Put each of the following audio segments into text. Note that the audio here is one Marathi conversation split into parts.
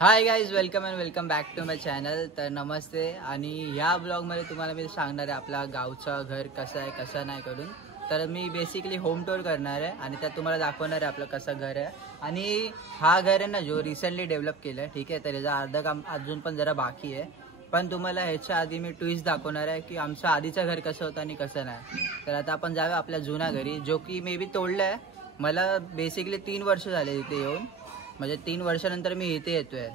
High guys, welcome and welcome back to my channel. तर नमस्ते. आणि ह्या ब्लॉगमध्ये तुम्हाला मी सांगणार आहे आपला गावचा घर कसं आहे कसं नाही करून. तर मी बेसिकली होम टूर करणार आहे आणि त्यात तुम्हाला दाखवणार आहे आपलं कसं घर आहे. आणि हा घर आहे ना जो रिसेंटली डेव्हलप केलं आहे, ठीक आहे. तर याचं अर्धं काम अजून पण जरा बाकी आहे. पण तुम्हाला ह्याच्या आधी मी ट्विस्ट दाखवणार आहे की आमचं आधीचं घर कसं होतं आणि कसं नाही. तर आता आपण जाऊया आपल्या जुन्या घरी, जो की मे बी तोडलं आहे. मला बेसिकली 3 वर्ष झाले इथे येऊन, म्हणजे 3 वर्षानंतर मी इथे येतोय.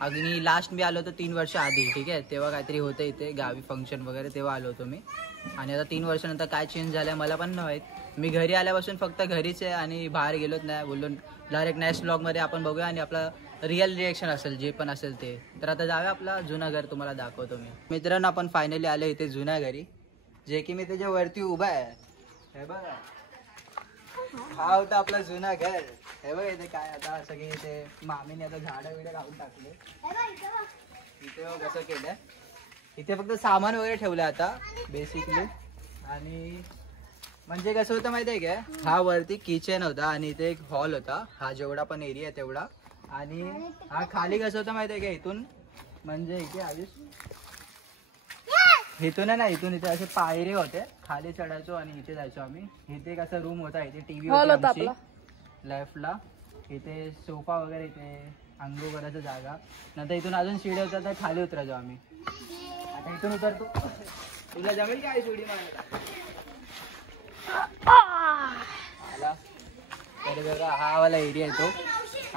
अगदी लास्ट मी आलो होतो 3 वर्ष आधी, ठीक आहे. तेव्हा काहीतरी होतं इथे गावी फंक्शन वगैरे, तेव्हा आलो होतो मी. आणि आता 3 वर्षानंतर काय चेंज झालं मला पण नाही माहीत. मी घरी आल्यापासून फक्त घरीच आहे आणि बाहेर गेलोच नाही. बोललो डायरेक्ट नेक्स्ट ब्लॉगमध्ये आपण बघूया आणि आपलं रिअल रिएक्शन असेल जे पण असेल ते. तर आता जाऊया आपला जुना घर तुम्हाला दाखवतो मी. मित्रांनो, आपण फायनली आलो इथे जुन्या घरी, जे की मी त्याच्या वरती उभा आहे. हे बघा, हा होता आपला जुना घर. हे बघ इथे काय आता सगळे इथे मामीने आता झाडं वगैरे लावून टाकले. इथे कसं केलंय, इथे फक्त सामान वगैरे ठेवलं आता बेसिकली. आणि म्हणजे कसं होतं माहिती आहे काय, हा वरती किचन होता आणि इथे एक हॉल होता, हा जेवढा पण एरिया आहे तेवढा. आणि हा खाली कसं होतं माहिती आहे का, इथून म्हणजे इथे आधीच इथून आहे ना, इथून इथे असे पायरे होते, खाली चढायचो आणि इथे जायचो आम्ही. इथे कसं रूम होता, इथे टीव्ही होती आमची लेफ्टला. इथे सोफा वगैरे, इथे अंघोळ करायचं जागा. नंतर इथून अजून शिडी होता, तर खाली उतरायचो आम्ही. आता इथून उतरतो. तुला जमेल काय शिडी मारायला? तर बघा हा वाला एरिया येतो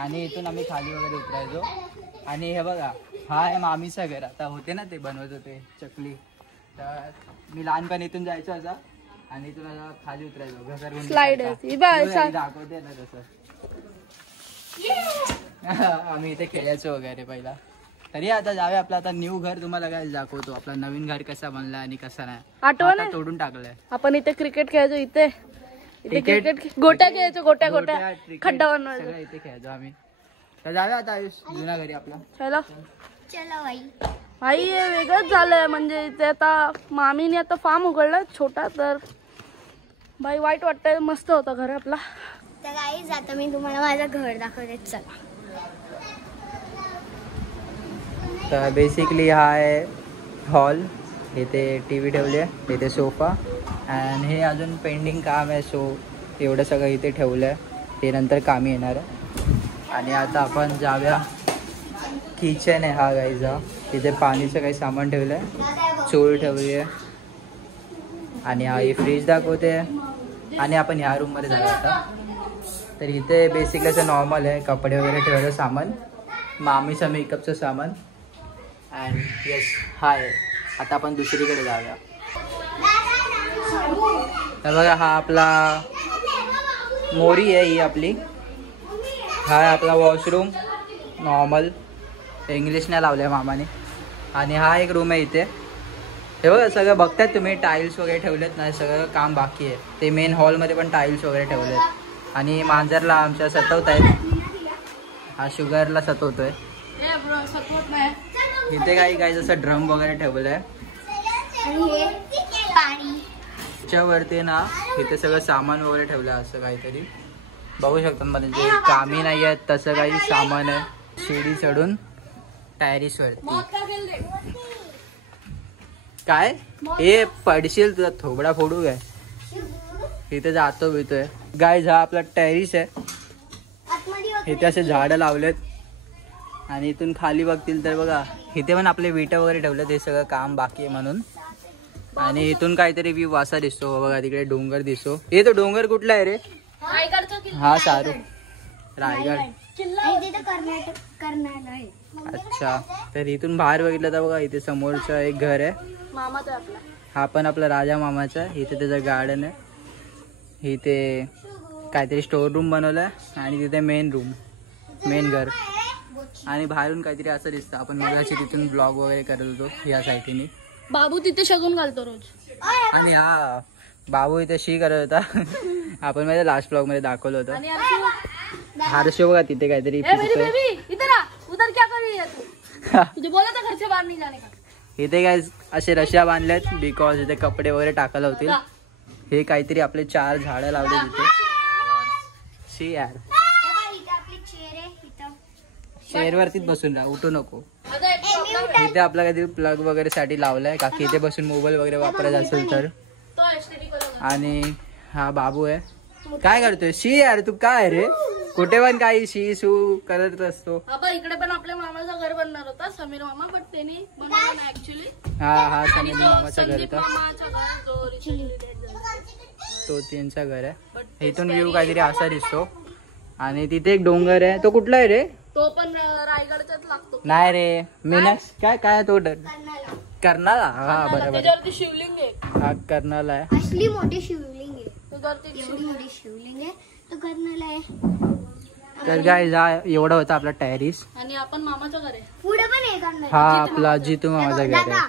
आणि इथून आम्ही खाली वगैरे उतरायचो. आणि हे बघा, हा आहे मामीचं घर. आता होते ना ते बनवत होते चकली, तर मी लहानपणी इथून जायचो असा आणि इथून असा खाली उतरायचो. दाखवते ना तसं आम्ही इथे खेळायचो वगैरे पहिला. तरी आता जाऊया आपलं आता न्यू घर तुम्हाला काय दाखवतो. आपला नवीन घर कसा बनला आणि कसा नाही. आठवण तोडून टाकलंय. आपण इथे क्रिकेट खेळायचो, इथे क्रिकेट गोट्या खेळायचो, गोट्या खड्डा बनवायचो, इथे खेळायचो आम्ही. तर जाऊया आता जुना घरी आपला. चला चला भाई, हे वेगळंच झालंय. म्हणजे इथे आता मामीने आता फार्म उघडला छोटा, तर भाई वाईट वाटतंय. मस्त होता घर आपला. तर गाईज आता मी तुम्हाला माझं घर दाखवते, चला. तर बेसिकली हा आहे हॉल. इथे टीव्ही ठेवली आहे, इथे सोफा. आणि हे अजून पेंडिंग काम आहे, सो एवढं सगळं इथे ठेवलं आहे, ते नंतर कामी येणार आहे. आणि आता आपण जाऊया, किचन आहे हा गाईचा. तिथे पाणीचं काही सामान ठेवलं आहे, चूल ठेवली आहे. आणि हा फ्रीज दाखवते. आणि आपण ह्या रूममध्ये जाऊया आता. तर इथे बेसिकली असं नॉर्मल आहे, कपडे वगैरे ठेवायचं सामान, मामीचं मेकअपचं सामान. अँड येस, हा आहे. आता आपण दुसरीकडे जाऊया. तर बघा, हा आपला मोरी आहे ही आपली. हा आहे आपला वॉशरूम, नॉर्मल, इंग्लिश नाही लावलं आहे मामाने. आणि हा एक रूम आहे इथे. हे बघा सगळं बघतायत तुम्ही, टाईल्स वगैरे ठेवलेत ना, सगळं काम बाकी आहे. ते मेन हॉलमध्ये पण टाईल्स वगैरे ठेवलेत. आणि मांजरला आमच्या सतवत आहेत, हा शुगरला सतवतोय. इथे काही जसं ड्रम वगैरे ठेवलं आहे. त्याच्यावरती ना इथे सगळं सामान वगैरे ठेवलं आहे, असं काहीतरी बघू शकतात. म्हणजे कामी नाही आहेत तसं काही सामान आहे. शिडी चढून टॅरिस वरती. काय हे पडशील, तुझा थोबडा फोडू काय. इथे जातो बितोय गाईज. हा आपला टॅरिस आहे. इथे असे झाडं लावलेत. आणि इथून खाली बघतील तर बघा, इथे पण आपले विटा वगैरे ठेवलेत. हे सगळं काम बाकी आहे म्हणून. आणि इथून काहीतरी व्ह्यू वासा दिसतो बघा, तिकडे डोंगर दिसतो. हे तो डोंगर कुठला आहे रे? हा सारू, रायगड. अच्छा, तर इथून बाहेर बघितलं तर बघा, इथे समोरचं एक घर आहे मामाचं आपला. हा पण आपला राजा मामाचा आहे. इथे त्याचं गार्डन आहे. इथे काहीतरी स्टोर रूम बनवलाय आणि तिथे मेन रूम, मेन घर. आणि बाहेरून काहीतरी असं दिसतं. आपण मगाशी तिथून ब्लॉग वगैरे करत होतो या साईडनी. बाबू तिथे शगून घालतो रोज. आणि हा बाबू इथे शी करत होता. आपण माझ्या लास्ट ब्लॉग मध्ये दाखवलं होतं. हर्षो बघा तिथे काहीतरी इथे काय असे रश्या बांधल्यात, बिकॉज इथे कपडे वगैरे टाकायला होतील. हे काहीतरी आपले 4 झाडं लावले तिथे. शी यार, चेअर वरतीच बसून राहा, उठू नको. इथे आपला काहीतरी प्लग वगैरे साठी लावलाय काकी, इथे बसून मोबाईल वगैरे वापरायचा असेल तर. आणि हा बाबू आहे. काय करतोय शी यार तू? काय रे कुठे पण काही शी सू करत असतो. इकडे पण आपल्या मामाचं घर बनणार होता समीर मामा, बट त्यांनी बनवलं ऍक्च्युअली. हा समीर मामाचं घर होतं, तो त्यांचा घर आहे. इथून व्ह्यू काहीतरी असा दिसतो. आणि तिथे एक डोंगर आहे, तो कुठला आहे रे? तो पण रायगडचाच लागतो. नाही रे मीनाक्ष काय तो कर्नाला. हा बरोबर, त्याच्यावरती शिवलिंग आहे. हा कर्नाला आहे. असली मोठी शिवलिंग आहे, एवढी मोठी शिवलिंग आहे तो कर्नाला आहे. तर काय जा एवढा होता आपला टॅरिस. आणि आपण मामाचं घर आहे. पुढे पण हे करणार हा आपला जितू मामाचा घर आहे.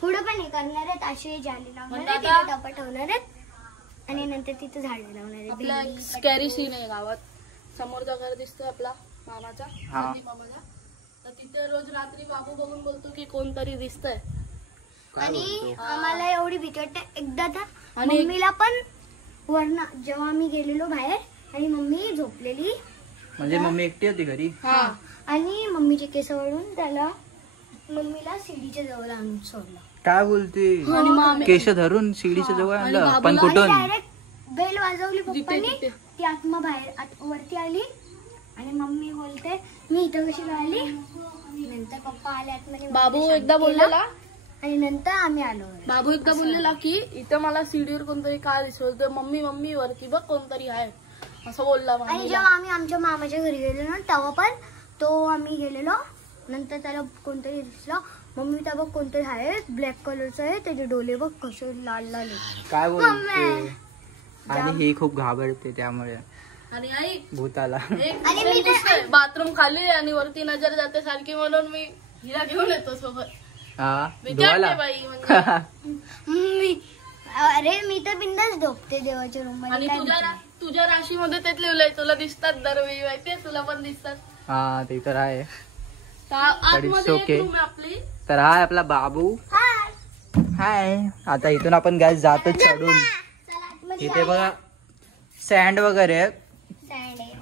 पुढे पण हे करणार आहेत, असे जाली लावणार आहेत, तिथे टपा ठेवणार आहेत आणि नंतर तिथे झाडे लावणार आहेत. आपला एक स्कॅरी सीन आहे गावात. समोरचा घर दिसतोय आपला मामाचा, मामाचा. तर तिथे रोज रात्री बाबू बघून बोलतो की कोणतरी दिसतंय. आणि आम्हाला एवढी भीती वाटते. एकदा तर मम्मीला पण वरण जेव्हा आम्ही गेलेलो बाहेर आणि मम्मी झोपलेली, म्हणजे मम्मी एकटी होती घरी. आणि मम्मीचे केस वळून त्याला मम्मीला सीडीच्या जवळ आणून सोडलं. काय बोलते? केश धरून सीडीच्या जवळ आणलं, पण कुठून? डायरेक्ट बेल वाजवली पप्पांनी, ती आत्मा बाहेर वरती आली आणि मम्मी बोलते मी इथं कशी आली. नंतर पप्पा आले आतमध्ये, बाबू एकदा बोललेला आणि नंतर आम्ही आलो. बाबू एकदा बोललेला की इथं मला सीडीवर कोणतरी काय दिसलं, मम्मी वरती बघ कोणतरी आहे असं बोलला. आणि जेव्हा आम्ही आमच्या मामाच्या घरी गेलो ना तेव्हा पण तो आम्ही गेलेलो, नंतर त्याला कोणतरी दिसलं. मम्मी त्या बघ कोणतरी आहे, ब्लॅक कलरचं आहे, त्याचे डोले बघ कसे लाल लाल. काय बोलते? आणि ही खूप घाबरते त्यामुळे. आणि आई भूताला बाथरूम खाली आणि वरती नजर जाते सारखी, म्हणून मी हिला घेऊन येतो सोबत. अरे मी तर बिंदास झोपते देवाच्या रूम आणि मध्ये. तुझ्या राशीमध्ये तेच लिहिलंय, तुला दिसतात दरवेळी माहितीये, तुला पण दिसतात. हा ते तर आहे. आतमध्ये रूम आहे आपली. तर हा आपला बाबू. हाय. आता इथून आपण गॅस जातो चढून. इथे बघा सँड वगैरे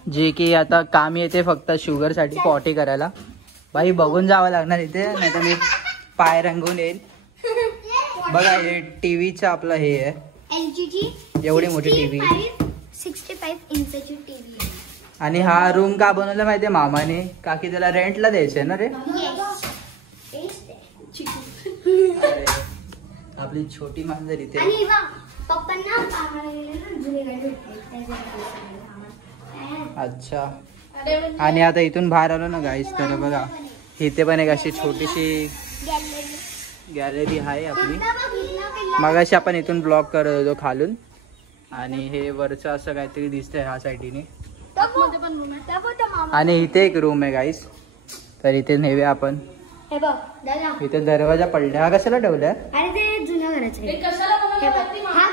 जे की आता काम येते फक्त शुगर साठी पॉटी करायला. बाई बघून जावं लागणार इथे, नाही तर मी पाय रंगून येईल. बघा हे टीव्हीचं आपलं हे आहे, LG एवढी मोठी टीव्ही, 65 इंचाची टीव्ही आहे. आणि हा रूम का बनवला माहितीये मामाने? का की त्याला रेंटला द्यायचंय ना रे. आपली छोटी मांजर इथे. अच्छा. आणि आता इथून बाहेर आलो ना गाईस, तर बघा इथे पण एक अशी छोटीशी गॅलरी आहे आपली. मगाशी आपण इथून ब्लॉग करत होतो खालून, आणि हे वरचं असं काहीतरी दिसतंय ह्या साईडीने. आणि इथे एक रूम आहे गाईस, तर इथे नेऊया आपण. इथे दरवाजा पडला, हा कशाला ठेवलाय? अरे जुन्या घराचं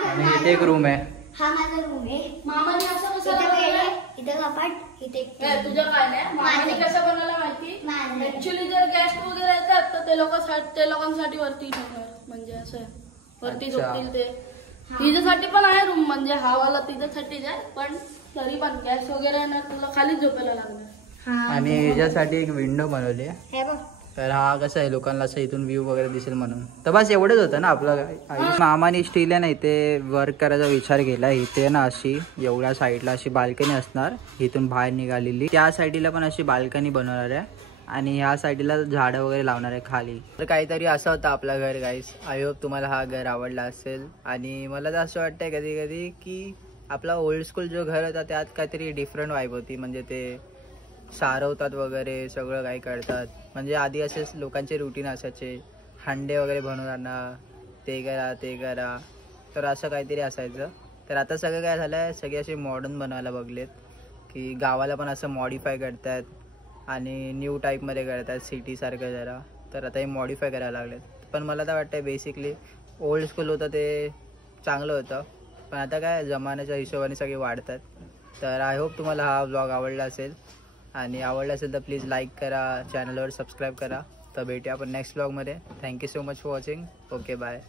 आणि इथे एक रूम आहे. हा माझा रूम आहे. मामाने असं कसं इथे कपाट, इथे तुझं काय नाही. मामाने कसं बनवलं माहिती? ऍक्च्युली जर गेस्ट वगैरे येतात तर ते लोकांसाठी वरती ठेवणार, म्हणजे असं वरती झोपतील ते. तिच्यासाठी पण आहे रूम, म्हणजे हा वाला तिच्यासाठीच आहे, पण तरी पण गॅस वगैरे येणार तुला खालीच झोपायला लागणार. आणि ह्याच्यासाठी एक विंडो बनवली आहे. तर हा कसं आहे लोकांना असं इथून व्ह्यू वगैरे दिसेल म्हणून. तर बस एवढंच होतं ना आपलं. मामाने स्टील आहे ना इथे वर्क करायचा विचार केला. इथे ना अशी एवढ्या साईडला अशी बाल्कनी असणार, इथून बाहेर निघालेली. त्या साईडला पण अशी बाल्कनी बनवणार आहे, आणि ह्या साईडला झाडं वगैरे लावणार आहे खाली. तर काहीतरी असं होतं आपलं घर गाईस. आय होप तुम्हाला हा घर आवडला असेल. आणि मला तर असं वाटतंय कधी कधी की आपला ओल्ड स्कूल जो घर होता त्यात काहीतरी डिफरंट वाईब होती. म्हणजे ते सारवतात वगैरे सगळं काही करतात. म्हणजे आधी असेच लोकांचे रुटीन असायचे, हंडे वगैरे बनवून आणा, ते करा ते करा, तर असं काहीतरी असायचं. तर आता सगळं काय झालं आहे, सगळे असे मॉडर्न बनवायला बघलेत की गावाला पण असं मॉडिफाय करतात आणि न्यू टाईपमध्ये करतात सिटीसारखं जरा. तर आता हे मॉडिफाय करायला लागलेत. पण मला तर वाटतं बेसिकली ओल्ड स्कूल होतं ते चांगलं होतं, पण आता काय जमान्याच्या हिशोबाने सगळे वाढतात. तर आय होप तुम्हाला हा व्लॉग आवडला असेल, आणि आवडला असेल तर प्लीज लाईक करा, चॅनलवर सबस्क्राईब करा. तर भेटूया आपण नेक्स्ट व्लॉगमध्ये. Thank you so much for watching. Okay bye.